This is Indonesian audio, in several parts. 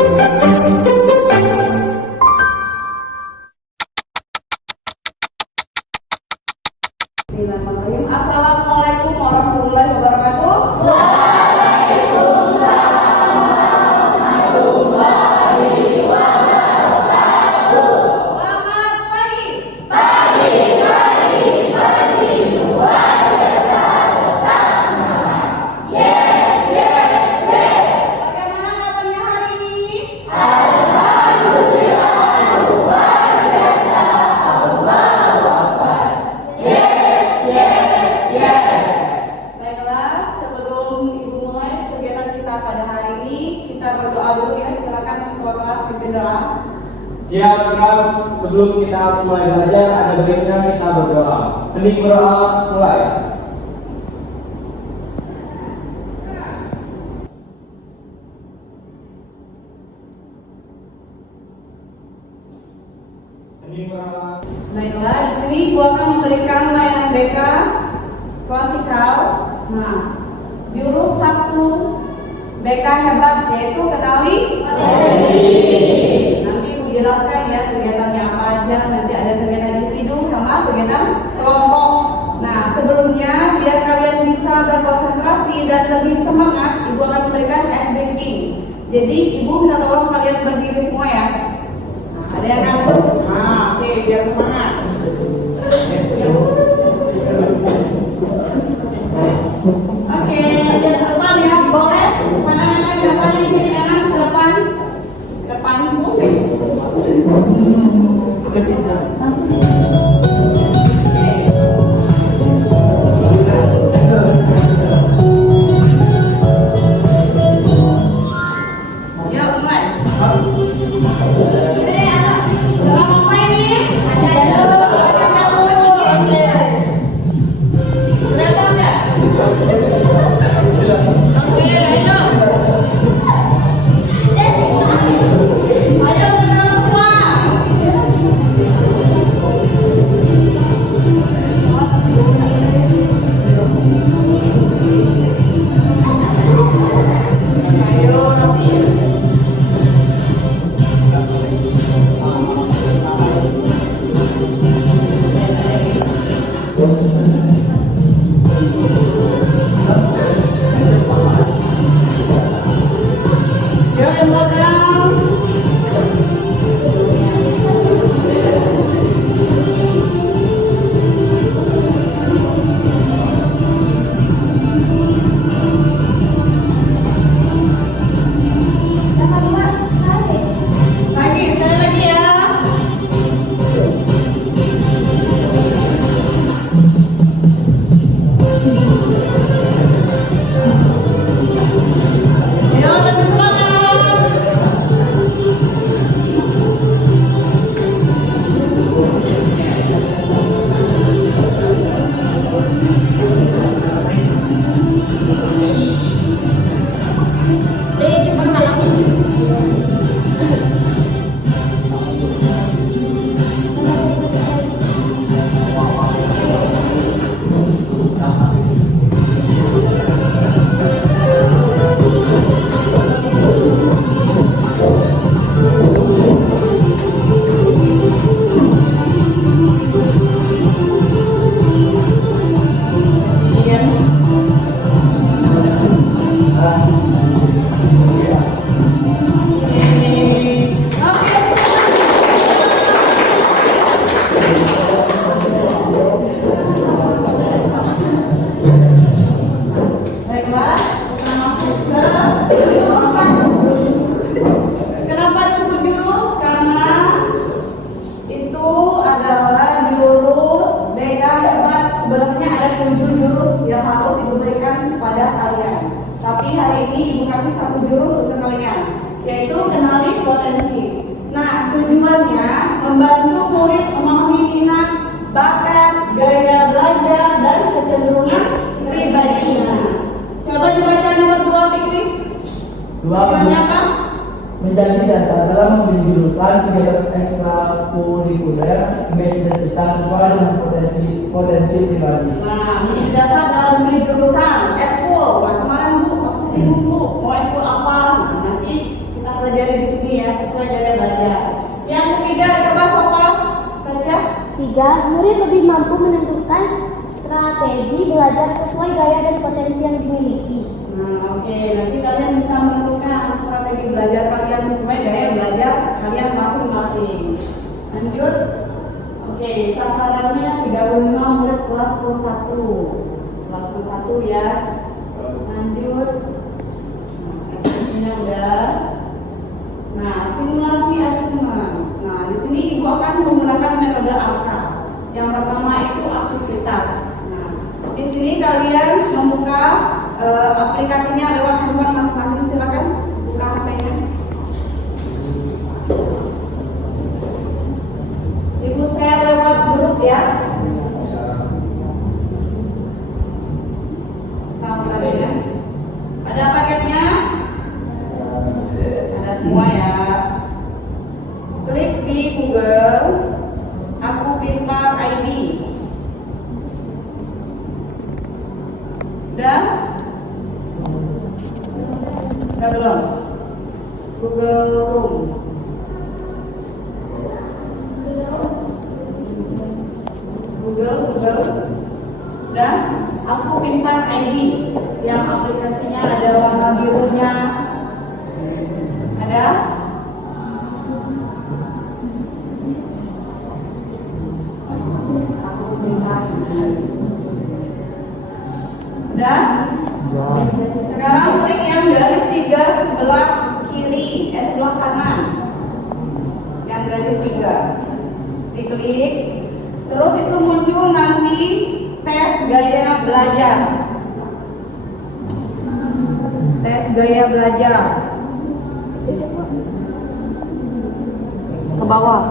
Bismillahirrahmanirrahim. Assalamualaikum warahmatullahi wabarakatuh. Selamat pagi. Bagaimana kabarnya hari ini? Baiklah, sebelum Ibu mulai kegiatan kita pada hari ini, kita berdoa dulu ya. Silakan ketua kelas pimpin doa. Siap, Kak. Sebelum kita mulai belajar, ada baiknya kita berdoa. Hening berdoa, mulai. Hening berdoa. Baiklah, di sini Ibu akan memberikan layanan BK klasikal. Nah, jurus 1 BK hebat yaitu kenali. Nanti Ibu jelaskan ya kegiatannya apa aja. Nanti ada kegiatan individu sama kegiatan kelompok. Nah, sebelumnya biar kalian bisa berkonsentrasi dan lebih semangat, Ibu akan memberikan ice breaking. Jadi Ibu minta tolong kalian berdiri semua ya. Nah, ada yang ngantuk. Nah, oke, biar semangat. Oke, lihat ke depan ya, boleh pandangan yang paling kiri kanan ke depan, oke. Ya, mulai. Selamat pagi. Baca dulu. Oke. Kelihatan nggak? Oke, ayo. Ayo kita semua. Yuk, yang belakang. Lagi, sekali lagi ya. Ayo, lebih semangat. Baiklah, kita masuk ke jurus 1. Kenapa disebut jurus? Karena itu adalah jurus BK hebat. Sebenarnya ada 7 jurus yang harus diberikan kepada kalian. Tapi hari ini Ibu kasih 1 jurus untuk kalian, yaitu kenali potensi. Nah, tujuannya membantu murid memahami minat, bakat, gaya belajar, dan kecenderungan pribadinya. Coba dibaca nomor 2, Fikri. Tujuannya apa? Menjadi dasar dalam memilih jurusan kegiatan ekstrakurikuler menjadi identitas sesuai dengan potensi pribadi. Nah, menjadi dasar dalam memilih jurusan eskul. Nah, kemarin Bu, aku bingung Bu, mau eskul apa? Nah, nanti kita pelajari dipelajari di sini ya, sesuai gaya belajar. Yang ketiga, coba Sofa baca. 3. Murid lebih mampu menentukan strategi belajar sesuai gaya dan potensi yang dimiliki. Nah, oke, nanti kalian bisa menentukan strategi belajar kalian sesuai gaya belajar kalian masing-masing. Lanjut. Oke, sasarannya 35 murid kelas 11. Kelas 11 ya. Lanjut. Nah, udah. Nah, simulasi asesmen. Nah, di sini Ibu akan menggunakan metode angka. Yang pertama itu aktivitas. Nah, di sini kalian membuka aplikasinya lewat handphone masing-masing. Silakan buka HP-nya. Ibu share lewat grup ya. Tahu paketnya? Ada paketnya? Ada semua ya. Klik di Google Aku Pintar ID. Udah? Udah belum? Google Chrome. Google. Udah? Aku Pintar ID. Yang aplikasinya ada warna birunya. Ada? Aku Pintar. Udah? Sekarang klik yang garis 3 sebelah kiri, sebelah kanan. Yang garis 3. Diklik. Terus itu muncul nanti tes gaya belajar. Tes gaya belajar. Ke bawah.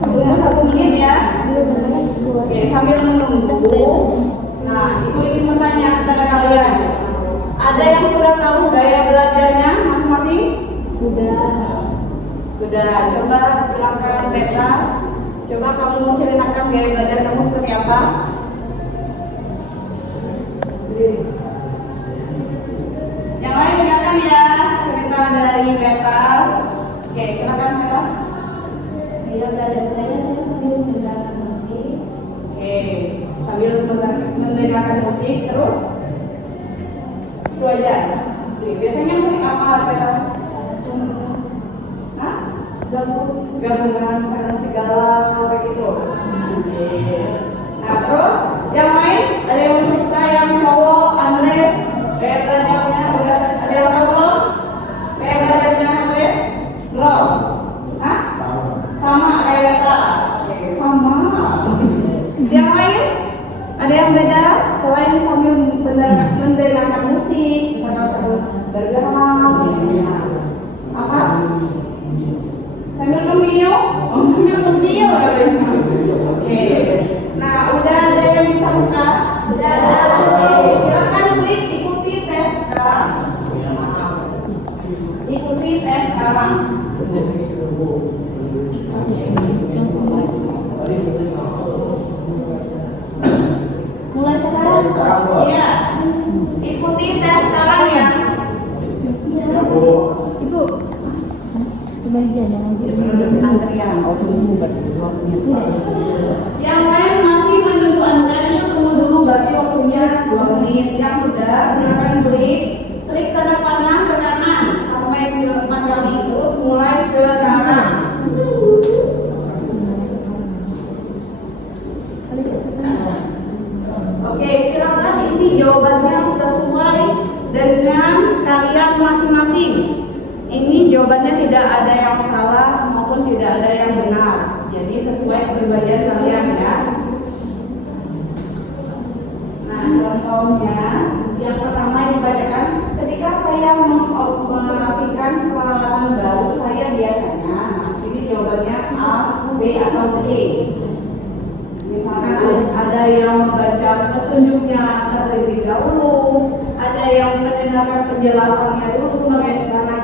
Tunggu 1 menit ya. Oke, sambil menunggu. Nah, Ibu ingin bertanya kepada kalian. Ada yang sudah tahu gaya belajarnya masing-masing? Sudah. Coba silakan Beta. Coba kamu menceritakan gaya belajar kamu seperti apa? Yang lain dengarkan ya cerita dari Beta. Oke, silakan Beta. Gaya belajar saya sambil mendengarkan musik. Oke, sambil mendengarkan musik terus. Itu aja. Oke, biasanya musik apa Beta? Hah? Gabungan misalnya musik galau kayak gitu. Oke. Nah terus yang lain ada yang cerita yang cowok Andre gaya belajarnya udah ada yang tahu belum? Gaya belajarnya Andre belum? Hah? Sama kayak Beta. Oke, sama. Yang lain ada yang beda selain sambil mendengarkan musik misalnya sambil bergerak apa? Sambil ngemil, sambil ngemil katanya. Oke. Nah, udah ada yang bisa buka? Sudah ada. Oke, silakan klik ikuti tes sekarang. Ikuti tes sekarang. Mulai sekarang. Iya. Ikuti tes sekarang ya. Ibu. Kemudian Antrian. Yang lain masih menunggu antrian itu tunggu dulu berarti waktunya 2 menit. Yang sudah silakan klik tanda panah ke kanan sampai ke 4 kali terus mulai sekarang. Oke, silakan isi jawabannya sesuai dengan kalian masing-masing. Ini jawabannya tidak ada yang salah maupun tidak ada yang benar. Jadi sesuai kepribadian kalian ya. Nah, contohnya yang pertama yang dibacakan, ketika saya mengoperasikan peralatan baru saya biasanya, nah ini jawabannya A, B atau C. Misalkan ada yang membaca petunjuknya terlebih dahulu, ada yang mendengarkan penjelasannya dulu karena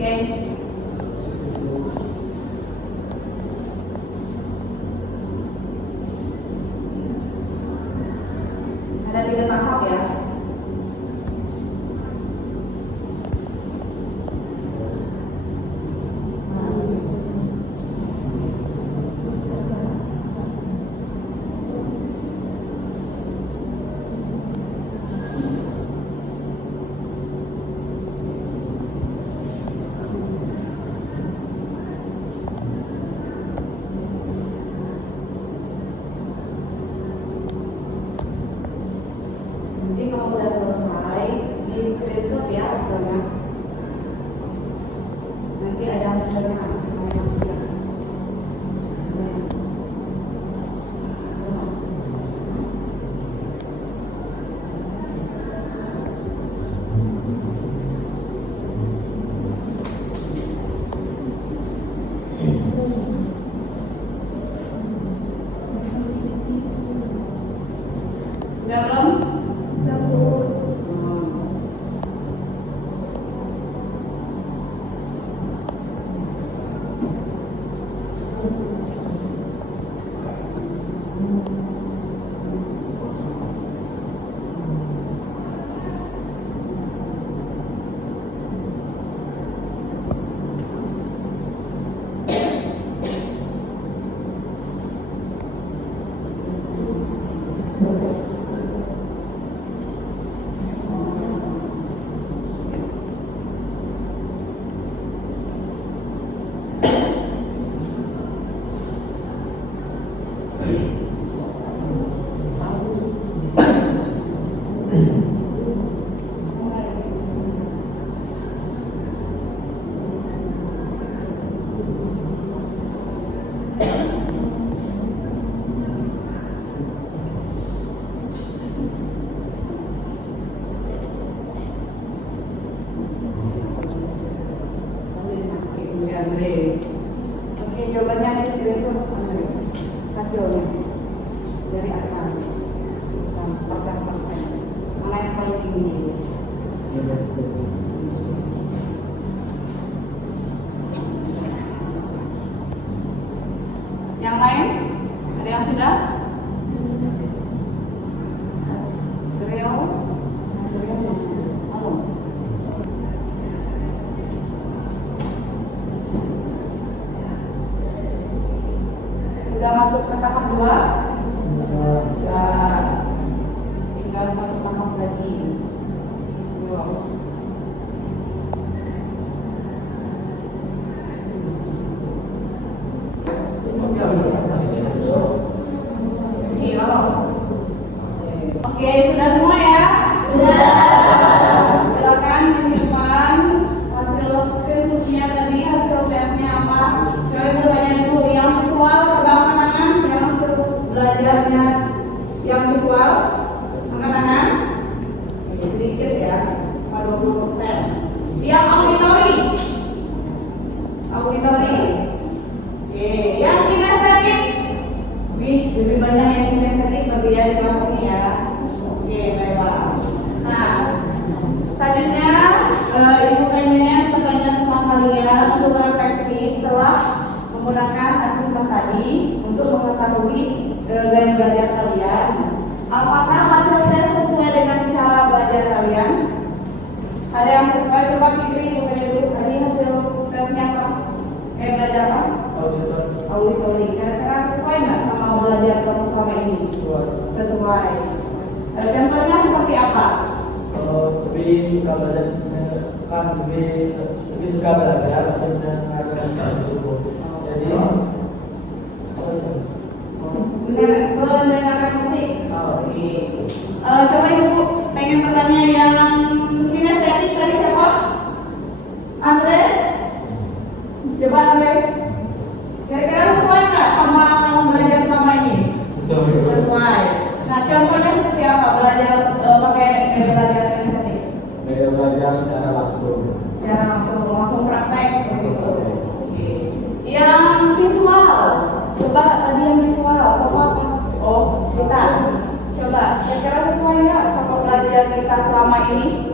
Oke. Ada 3 tahap ya. Nanti kalau udah selesai, di screenshot ya hasilnya. Nanti ada hasilnya. Udah belum? Oke, jawabannya di screenshot hasilnya dari atas persen-persen mana yang paling tinggi. Yang lain ada yang sudah? Hasil udah masuk ke tahap 2, ya tinggal 1 tahap lagi. Wow. Oke, sudah semua ya? Silakan disimpan hasil screenshotnya tadi, hasil tesnya apa. Coba ibu tanya dulu yang visual, pegang tangan, yang hasil belajarnya yang visual, angkat tangan. Oke, sedikit ya, cuma 20%. Yang auditory, Oke, yang kinestetik, lebih banyak yang kinestetik bagi ya di kelas ini ya. Oke, baiklah. Nah, selanjutnya ibu pengen pertanyaan sama kalian untuk refleksi setelah menggunakan asesmen tadi untuk mengetahui gaya belajar kalian. Apakah hasil tes sesuai dengan cara belajar kalian? Ada yang sesuai? Coba Fikri, ibu pengen dulu. Tadi hasil tesnya apa? Belajar apa? Auditori. Kira-kira sesuai nggak sama belajar kamu selama ini? Sesuai. Contohnya seperti apa? Lebih suka belajar, kan lebih suka belajar mendengarkan dulu. Jadi mendengarkan musik. Oke. Coba ibu pengen bertanya yang kinestetik tadi siapa? Andre? Coba Andre. Kira-kira sesuai nggak sama kamu belajar selama ini? Sesuai. Nah, contohnya seperti apa belajar pakai gaya belajar kinestetik? Gaya belajar secara langsung. Secara langsung praktek seperti itu. Oke. Yang visual, coba tadi yang visual, sama apa? Oh, kita. Coba, kira-kira sesuai nggak sama belajar kita selama ini?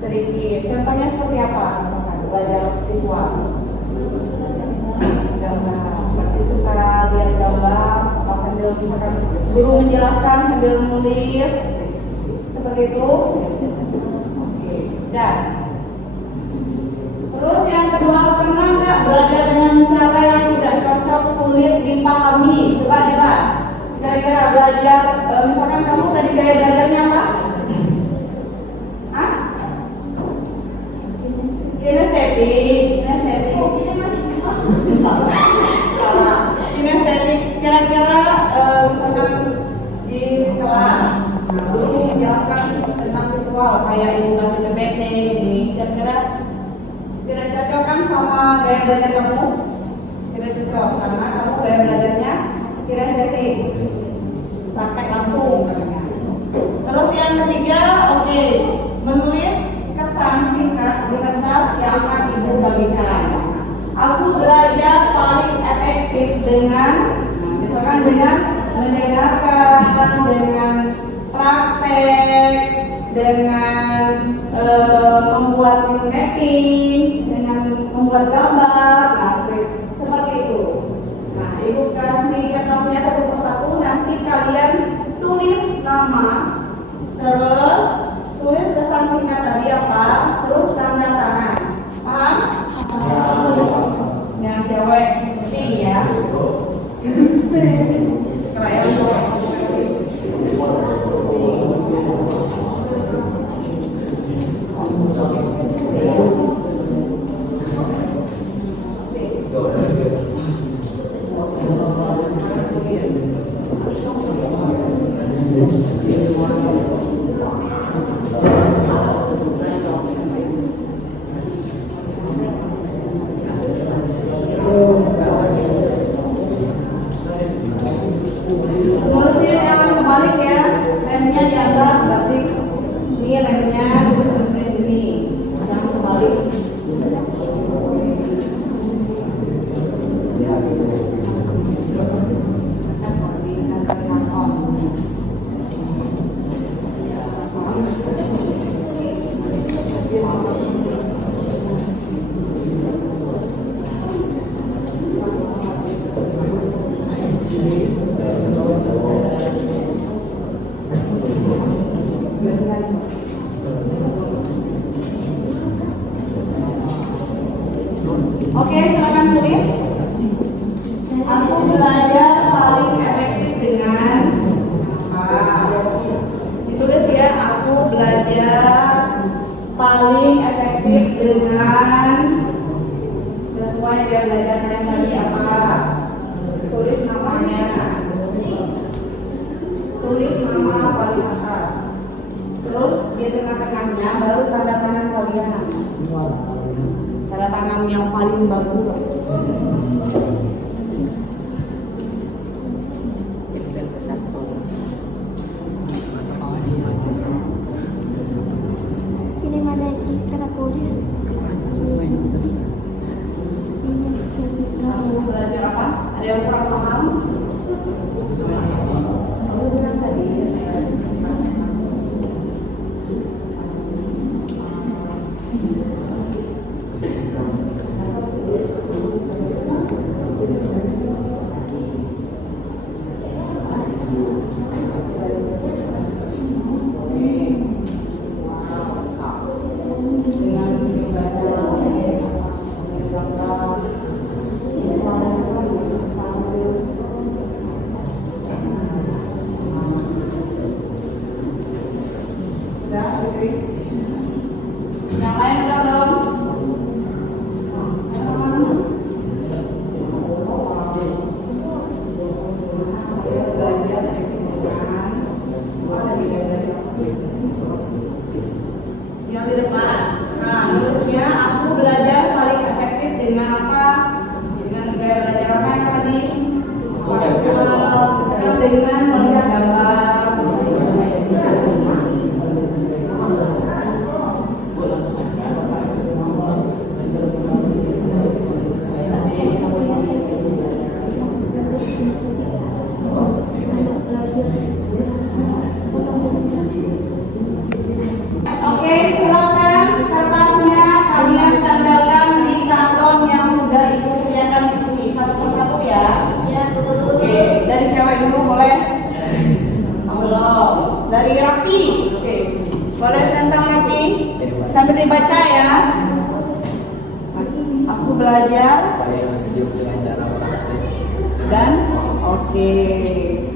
sedikit. Contohnya seperti apa? Misalkan belajar visual. Gambar. Berarti suka lihat gambar, apa sambil misalkan guru menjelaskan sambil nulis, seperti itu. Oke. Dan terus yang kedua, pernah nggak belajar dengan cara yang tidak cocok, sulit dipahami? Coba. Kira-kira belajar, misalkan kamu tadi gaya belajarnya apa? Hah? Kinestetik. Salah. Kinestetik. Kira-kira misalkan di kelas, guru menjelaskan tentang visual kayak edukasi PPT ini, kira-kira tidak cocok kan sama gaya belajar kamu? Tidak cocok karena kamu gaya belajarnya kinestetik, praktek langsung katanya. Terus yang ketiga, oke, menulis kesan singkat di kertas yang akan ibu bagikan. Aku belajar paling efektif dengan, misalkan dengan mendengarkan, dengan praktek, dengan membuat mapping, dengan membuat gambar, nah seperti itu. Nah, ibu kasih kertasnya satu persatu, nanti kalian tulis nama, terus tulis pesan singkat tadi apa, terus tanda tangan. Paham? Yang cewek ini ya. Krayon cowok. Tulisnya jangan kebalik ya, lemnya di atas, berarti ini lemnya tulisnya di sini, jangan kebalik. Oke, silakan tulis. Aku belajar paling efektif dengan apa? Ditulis ya, aku belajar paling efektif dengan, sesuai dia belajarnya tadi apa? Tulis namanya. Tulis nama paling atas. Terus di tengah-tengahnya baru tanda tangan kalian. Tanda tangan yang paling bagus. Ini mana kita tulis? Kamu belajar apa? Ada yang kurang paham? Kamu senang tadi? Yang lain udah belum? Yang di depan. Nah, nulisnya aku belajar paling efektif dengan apa? Dengan gaya belajar apa yang tadi? Dengan melihat gambar. Oke, silakan sambil dibaca ya. Aku belajar dan oke.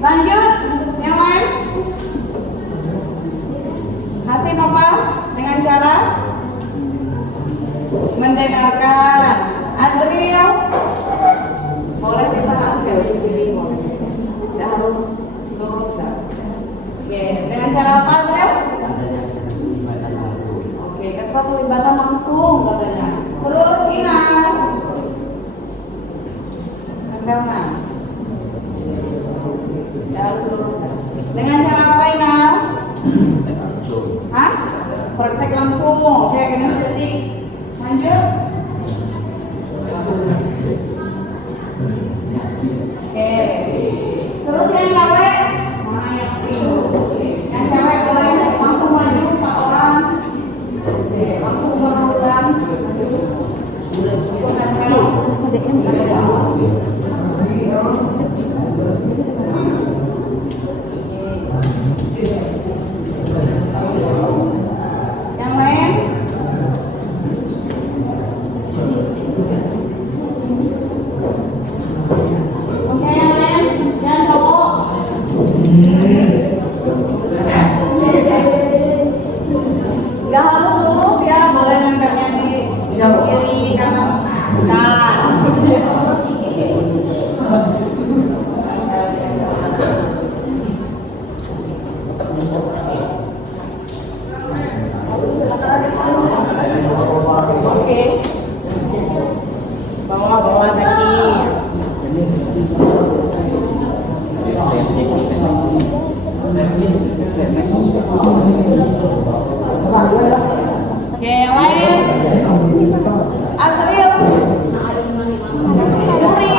Lanjut, yang lain. Hasim apa? Dengan cara mendengarkan. Azriel, boleh bisa aku pilih boleh. Tidak harus lurus dah. Oke, dengan cara apa Azriel? Oke, kata pelibatan langsung katanya. Terus ingat. Karena tidak harus lurus dah. Dengan cara apa Inal? Hah? Praktek langsung. Oke, kena setik. Lanjut. Oke. Terus yang cewek, mana yang oke. Yang cewek boleh langsung maju 4 orang. Oke, langsung berurutan. Yang lain? Oke, yang lain? Yang cowok? Gak harus lurus ya, boleh nempelnya di kiri kanan. Nah. Oke. Bawa kaki. Oke, yang lain. Azril. Suri.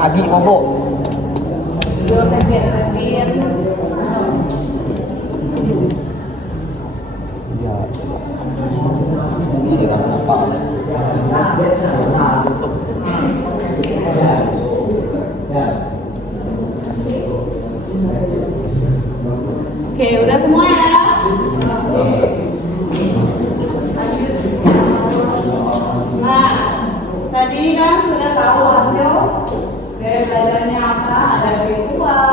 Agi ngobok. Ini juga kenapa? Oke, udah semua ya. Nah, tadi kan sudah tahu hasil dari belajarnya apa, ada visual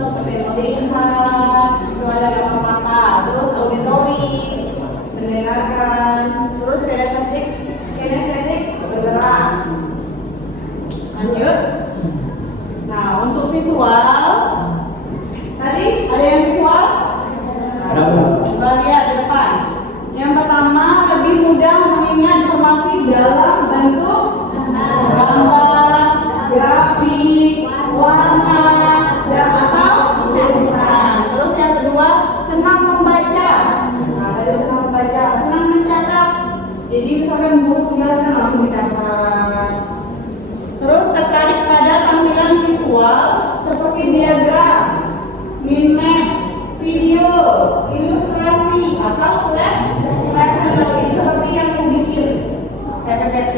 seperti melihat, itu ada gambar mata, terus auditori, mendengarkan, terus kinestetik bergerak. Lanjut. Nah, untuk visual, tadi ada yang visual? Coba lihat di depan. Yang pertama, lebih mudah mengingat informasi dalam bentuk gambar, grafik, warna, atau tulisan. Terus yang kedua, senang membaca. Nah, tadi senang membaca, senang mencatat. Jadi misalkan guru menjelaskan langsung dicatat. Terus tertarik pada tampilan visual seperti diagram, mind map, video, ilustrasi, atau presentasi seperti yang dibikin PPT.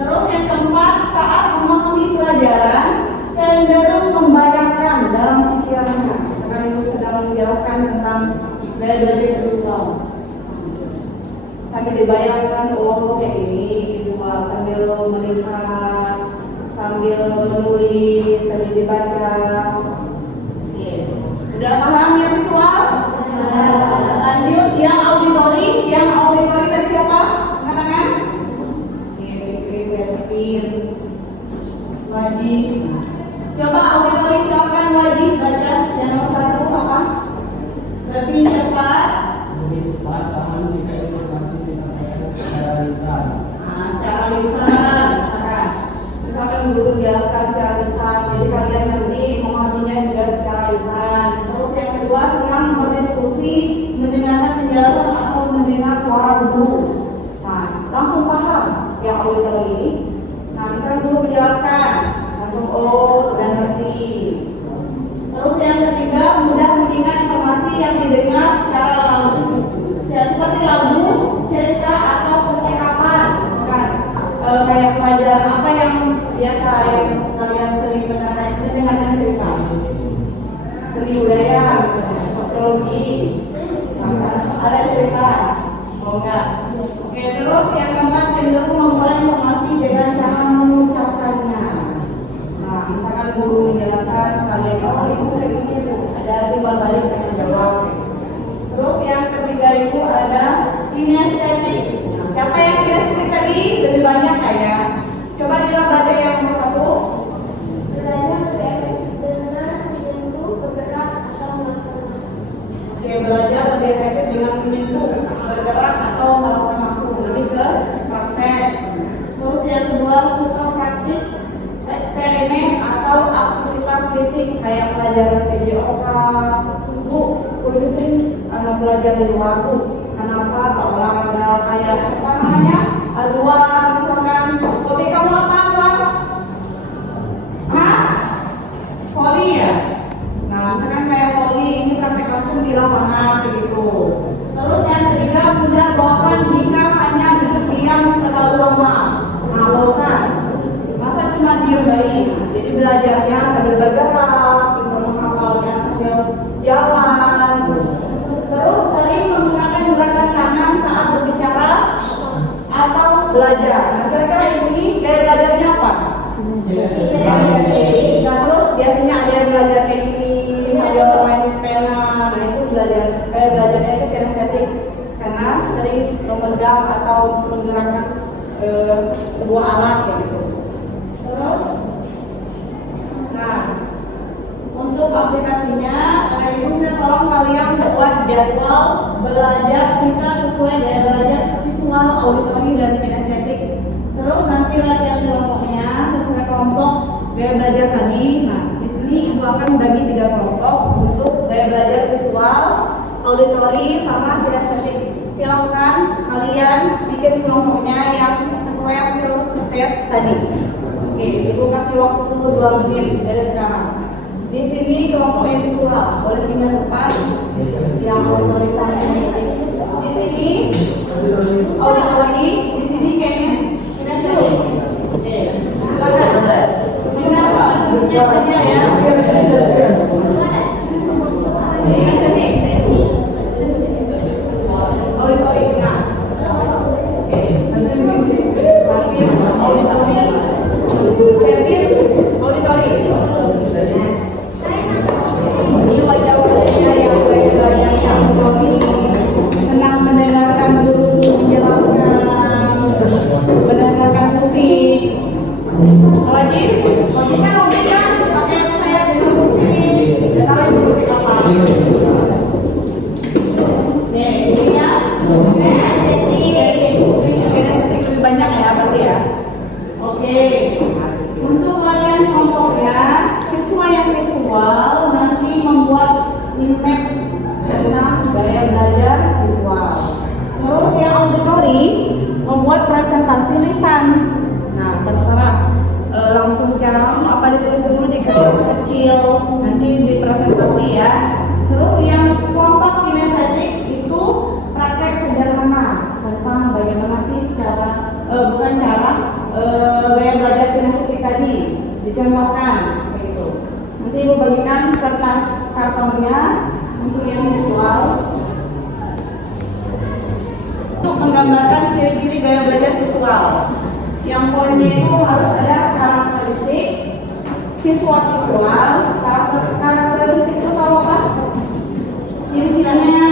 Terus yang keempat, saat memahami pelajaran cenderung membayangkan dalam pikirannya. Misalkan ibu sedang menjelaskan tentang gaya belajar visual, sambil dibayangkan, oh kayak ini visual, sambil melihat, sambil menulis, sambil dibaca. Udah paham yang visual? Lanjut, yang auditori dari siapa? Angkat tangan. Saya pikir wajib. Coba auditori silakan wajib baca. Yang nomor 1 apa? Lebih cepat. Taman jika informasi disampaikan secara lisan. Secara lisan, misalkan guru menjelaskan secara lisan, jadi kalian nanti memahaminya juga secara lisan. Terus yang kedua, senang berdiskusi, mendengarkan penjelasan atau mendengar suara guru. Nah, langsung paham yang auditor ini. Nah, misalkan guru menjelaskan, langsung dan ngerti. Terus yang ketiga, mudah mengingat informasi yang didengar secara seperti lagu, cerita atau percakapan. Misalkan kayak pelajaran apa yang biasa yang kalian sering mendengarkan itu dengannya cerita. Seni budaya, misalnya sosiologi, ada cerita. Oh enggak. Oke, terus yang keempat cenderung memulai informasi dengan cara mengucapkannya. Nah, misalkan guru menjelaskan kalian, oh itu kayak gini tuh, ada timbal balik dengan jawab. Terus yang ketiga itu ada kinestetik. Nah, siapa yang kinestetik tadi lebih banyak kayak? Coba kita baca yang nomor satu. Belajar dengan menyentuh, bergerak atau melakukan langsung. Oke, belajar lebih efektif dengan menyentuh, bergerak atau melakukan langsung, lebih ke praktek. Terus yang kedua suka praktik. Eksperimen atau aktivitas fisik kayak pelajaran PJOK, udah sering belajar di luar tuh. Kenapa? Olahraga kayak apa namanya? Azwar misalkan. Hobi kamu apa Azwar? Hah? Voli ya? Nah, misalkan kayak voli ini praktek langsung di lapangan begitu. Terus yang ketiga, mudah bosan jika hanya duduk diam terlalu lama. Nah, bosan. Masa cuma diem baik, jadi belajarnya sambil bergerak, bisa menghafalnya sambil jalan. Terus sering menggunakan gerakan tangan saat berbicara atau belajar. Nah, kira-kira ini gaya belajarnya apa? Nah, terus biasanya ada yang belajar kayak gini, sambil main pena. Nah, itu belajar, gaya belajarnya itu kinestetik karena sering memegang atau menggerakkan sebuah alat kayak gitu. Terus, nah, untuk aplikasinya, ini tolong kalian buat jadwal belajar kita sesuai gaya belajar visual, auditori, dan kinestetik. Terus nanti latihan kelompoknya sesuai kelompok gaya belajar tadi. Nah, di sini ibu akan membagi 3 kelompok untuk gaya belajar visual, auditori, sama kinestetik. Silakan kalian bikin kelompoknya yang sesuai hasil tes tadi. Oke, ibu kasih waktu 2 menit dari sekarang. Di sini kelompok yang visual, boleh pindah tempat. Yang auditori sana. Di sini auditori, di sini kinestetik. Oke, silakan. Pindah tempatnya saja ya. Kinestetik. Auditori, nah. Oke, masih auditori. Auditori. Ini wajah-wajahnya yang belajar auditori, senang mendengarkan guru menjelaskan, mendengarkan musik. Wajib kan hobi kan? Pakai saya dengan musik. Kita lagi musik apa? Nih, ini ya. Kinestetik lebih banyak ya, berarti ya. Oke. Untuk latihan kelompoknya, siswa yang visual nanti membuat map tentang gaya belajar visual. Terus yang auditori membuat presentasi lisan. Nah, terserah langsung secara apa ditulis dulu di kertas kecil, nanti di presentasi ya. Terus yang kelompok kinestetik itu praktek sederhana tentang bagaimana sih cara gaya belajar kinestetik tadi dicontohkan begitu. Nanti ibu bagikan kertas kartonnya untuk yang visual untuk menggambarkan ciri-ciri gaya belajar visual. Yang poinnya itu harus ada karakteristik siswa visual. Karakteristik itu tahu apa? Ciri-cirinya,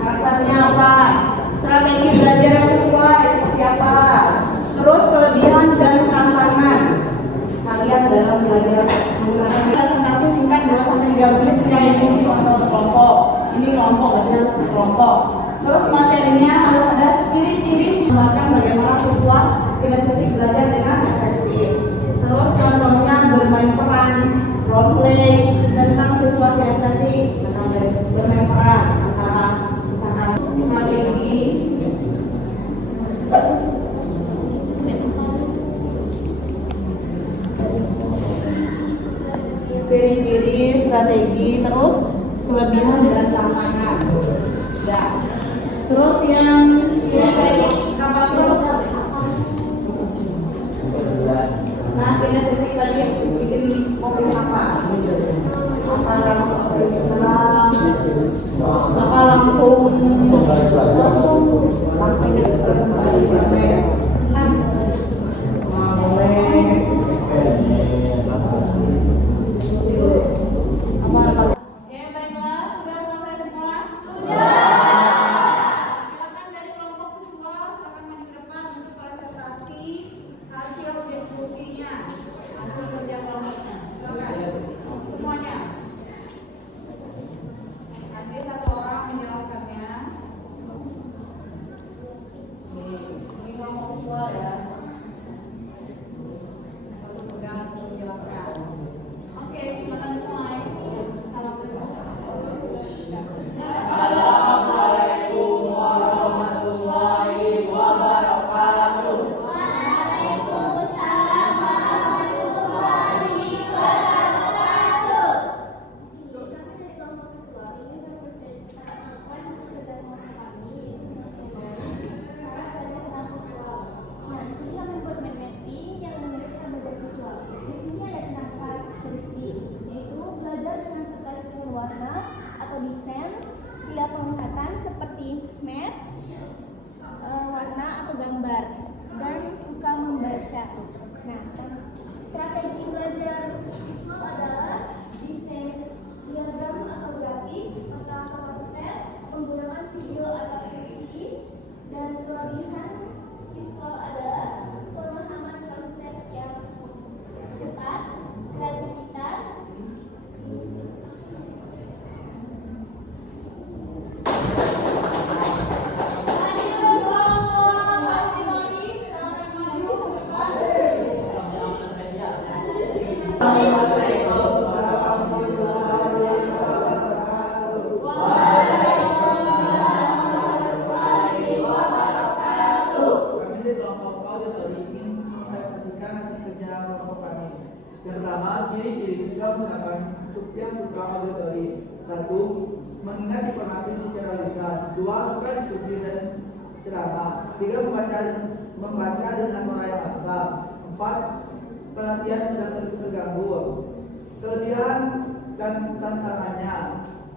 karakternya apa? Strategi belajar yang sesuai seperti apa? Terus kelebihan dan tantangan kalian dalam belajar menggunakan presentasi singkat 2-3 menit secara individu atau berkelompok. Ini kelompok, berarti harus berkelompok. Terus materinya harus ada ciri-ciri menggambarkan bagaimana siswa kinestetik belajar dengan efektif. Terus contohnya bermain peran, role play tentang siswa kinestetik, tentang bermain peran antara misalkan strategi. Ciri-ciri, strategi, terus kelebihan dan tantangan. Ya. Terus yang kapal bro. Nah, kinestetik tadi bikin mobil apa? Apa langsung Oke, baiklah, sudah selesai semua? Silakan dari kelompok visual, silakan maju ke depan untuk presentasi hasil diskusinya, hasil kerja kelompoknya. Silakan semuanya. Nanti satu orang menjelaskannya. Ini kelompok visual ya. Satu pegang untuk menjelaskan. Oke, silakan mulai. Salam dulu. Assalamualaikum warahmatullahi wabarakatuh. Waalaikumsalam warahmatullahi wabarakatuh. Kami dari kelompok visual ini mempresentasikan hasil kerja kami yaitu cara belajar tentang visual. Nah, di sini kami buat mind mapping yang mengenai belajar visual. Di sini ada 6 karakteristik, yaitu belajar dengan tertarik dengan warna atau desain via penglihatan seperti map, warna atau gambar, dan suka membaca. Nah, strategi belajar visual adalah desain diagram atau grafik atau konsep, menggunakan video atau PPT, dan kelebihan visual adalah pemahaman konsep yang cepat, kreativitas, Kami di kelompok auditori ingin mempresentasikan hasil kerja kelompok kami. Yang pertama, ciri-ciri siswa menggunakan yang suka auditori. 1. Mengingat informasi secara lisan. 2. Suka diskusi dan ceramah. 3. Membaca dengan suara yang mantap. 4. Perhatian mudah terganggu. Kelebihan dan tantangannya.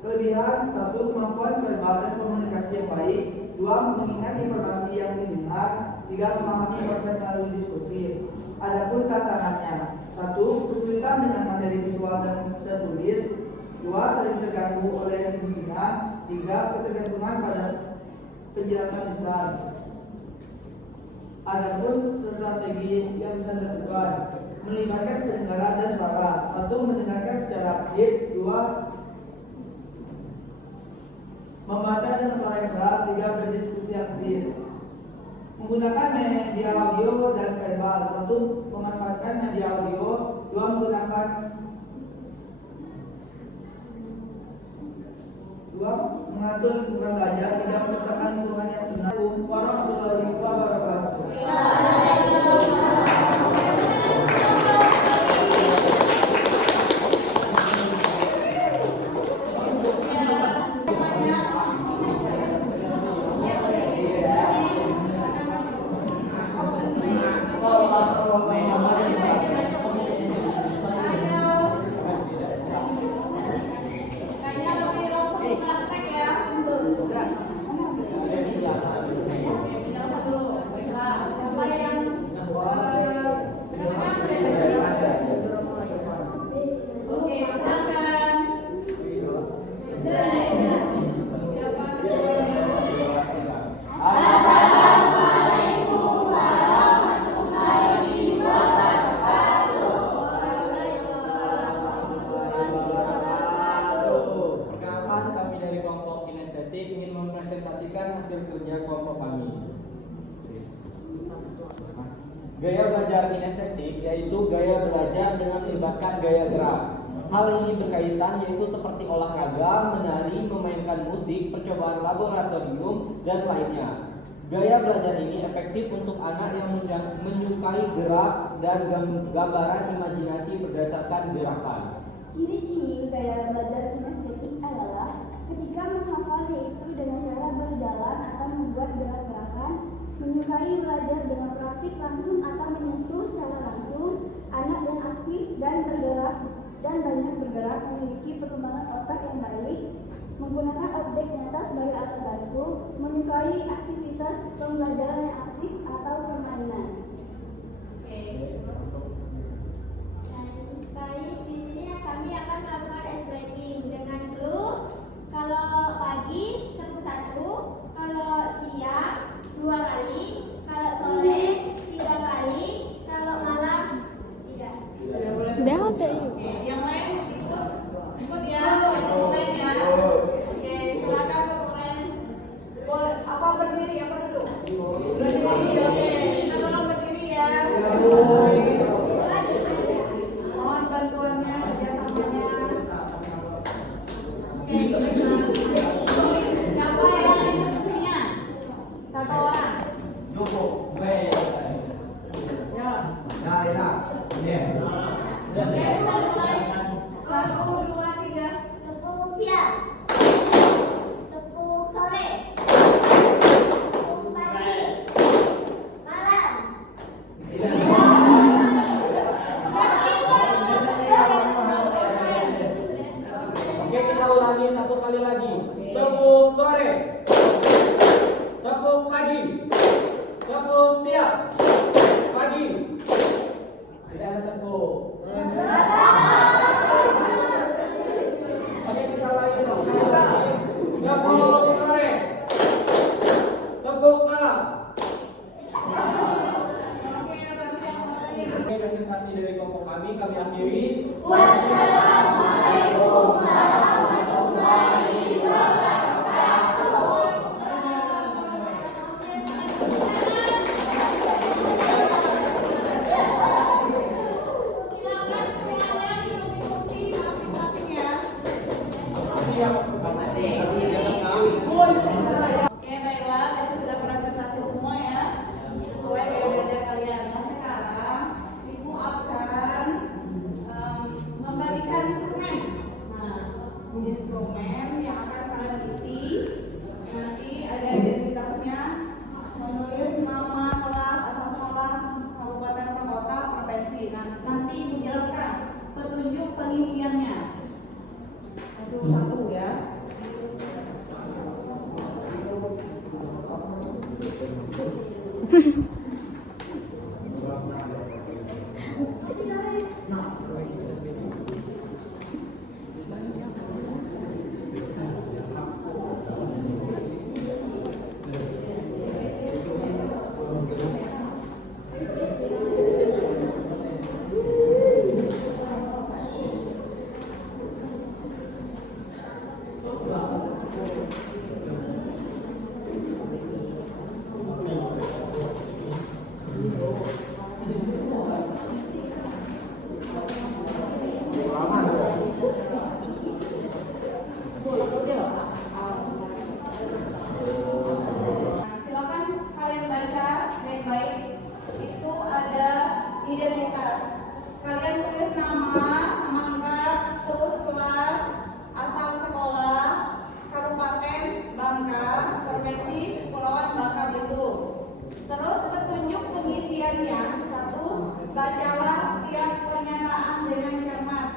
Kelebihan 1. Kemampuan verbal dan komunikasi yang baik. 2. Mengingat informasi yang didengar. 3. Memahami konsep melalui diskusi. Adapun tantangannya, 1. Kesulitan dengan materi visual dan tertulis. 2. Sering terganggu oleh bimbingan. 3. Ketergantungan pada penjelasan lisan. Adapun strategi yang bisa dilakukan, melibatkan pendengaran dan suara. 1. Mendengarkan secara aktif. 2. Membaca dengan suara yang keras. 3. Berdiskusi aktif. Menggunakan media audio dan verbal. 1. Memanfaatkan media audio. 2. Menggunakan 2. Mengatur lingkungan belajar. 3. Menciptakan lingkungan yang benar. Warahmatullahi wabarakatuh. Kayaknya lebih langsung praktek ya. Bilang dulu. Baiklah, siapa yang Oke, silakan. Siapa Perkenalkan, kami dari kelompok kinestetik ingin mempresentasikan hasil kerja kelompok kami. Gaya belajar kinestetik yaitu gaya belajar dengan melibatkan gaya gerak. Hal ini berkaitan yaitu seperti olahraga, menari, memainkan musik, percobaan laboratorium, dan lainnya. Gaya belajar ini efektif untuk anak yang menyukai gerak dan gambaran imajinasi berdasarkan gerakan. Ciri-ciri gaya belajar kinestetik adalah ketika menghafal yaitu dengan cara berjalan atau membuat bergerak-gerakan, menyukai belajar dengan praktik langsung atau menyentuh secara langsung, anak yang aktif dan bergerak dan banyak bergerak, memiliki perkembangan otak yang baik, menggunakan objek nyata sebagai alat bantu, menyukai aktivitas pembelajaran yang aktif atau permainan. Baik, di sini kami akan melakukan ice breaking dengan clue. Kalau pagi tepuk 1, kalau siang 2 kali, kalau sore 3 kali, kalau malam 3. Oke, yang lain ikut ya, pemain ya. Oke, silakan pemain. Boleh apa berdiri apa duduk? Berdiri, oke. Kita tolong berdiri ya. Mohon bantuannya, kerjasamanya. Oke, siapa yang ikut mesinnya? 1 orang. Oke, mulai. 1, 2, 3. Tepuk siang, tepuk sore, tepuk pagi, malam. Oke, kita ulangi 1 kali lagi. Tepuk sore, tepuk pagi, tepuk siang, pagi. Tidak ada tepuk. Oke, kita ulangi 1 kali lagi. Tepuk sore, tepuk malam. Oke, presentasi dari kelompok kami akhiri. Wassalamualaikum warahmatullahi wabarakatuh. Silakan semuanya duduk di kursi masing-masing ya. Oke, baiklah, tadi sudah presentasi semua ya, sesuai gaya belajar kalian. Nah, sekarang Ibu akan membagikan instrumen. Nah, instrumen yang akan kalian isi nanti ada identitasnya, menulis nama, kelas, asal sekolah, kabupaten atau kota, provinsi. Nah, nanti Ibu jelaskan petunjuk pengisiannya. Satu-satu ya. Nah, silakan kalian baca baik-baik. Itu ada identitas. Kalian tulis nama lengkap, terus kelas, asal sekolah, kabupaten Bangka, provinsi Kepulauan Bangka Belitung. Terus petunjuk pengisiannya. 1, bacalah setiap pernyataan dengan cermat.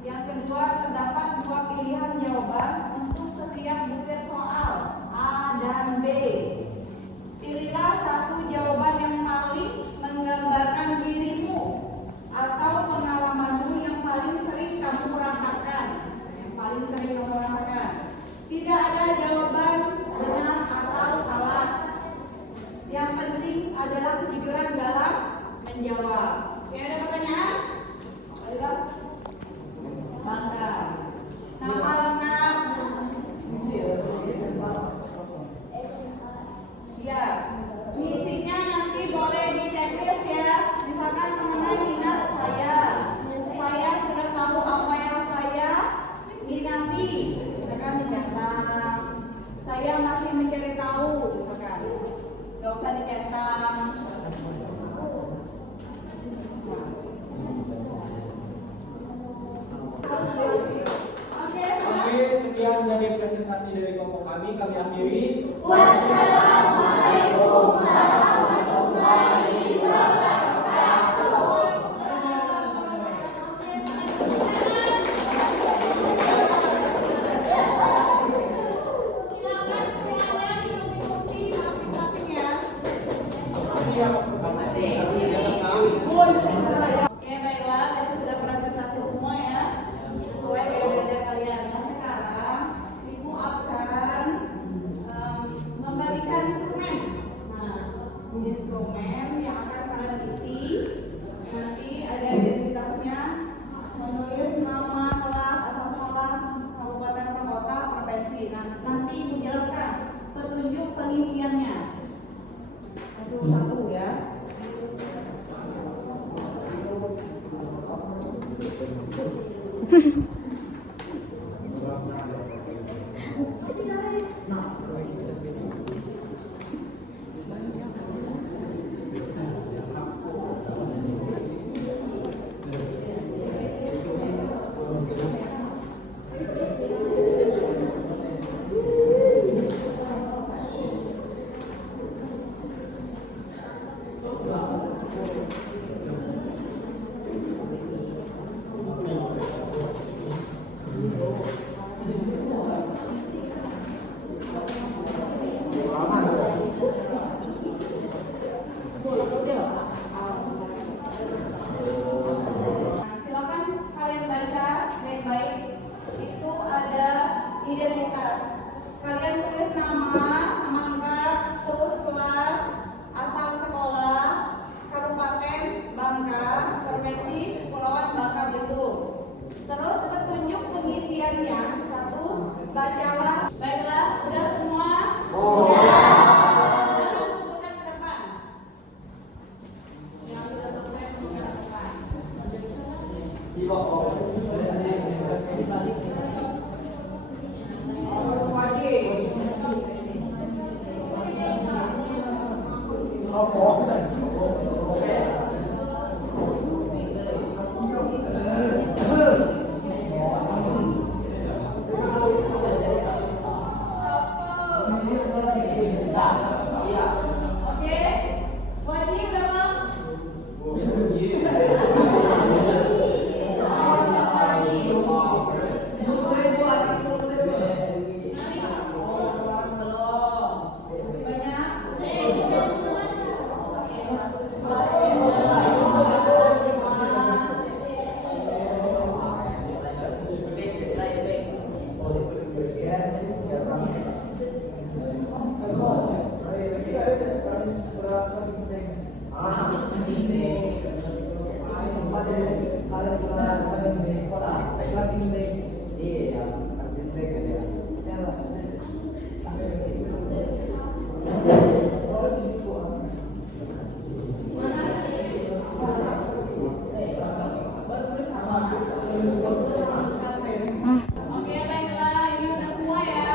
Yang kedua, terdapat 2 pilihan jawaban untuk setiap butir soal A dan B. Pilihlah 1 jawaban yang paling menggambarkan dirimu atau pengalamanmu yang paling sering kamu rasakan. Tidak ada jawaban benar atau salah. Yang penting adalah kejujuran dalam menjawab. Oke, ada pertanyaan? Ada? Bangga. Nama lengkap. Ya, misinya nanti boleh di checklist ya. Misalkan mengenai minat saya sudah tahu apa yang saya minati. Misalkan dicetak. Saya masih mencari tahu. Misalkan, nggak usah dicetak. Oke, baiklah, tadi sudah presentasi semua ya, sesuai gaya belajar kalian. Nah, sekarang Ibu akan membagikan instrumen. Nah, instrumen yang akan kalian isi, nanti ada identitasnya, menulis nama, kelas, asal sekolah, kabupaten atau kota, provinsi. Nah, nanti Ibu jelaskan petunjuk pengisiannya. Satu-satu ya. Nah, silakan kalian baca baik-baik. Itu ada identitas. Kalian tulis nama lengkap, terus kelas, asal sekolah, kabupaten Bangka, provinsi Kepulauan Bangka Belitung. Terus petunjuk pengisiannya, satu, bacalah. Baiklah, sudah semua? Silakan kumpulkan ke depan. Yang sudah selesai kumpulkan ke depan. Oke, wajib dalam Oke, baiklah, ini udah semua ya.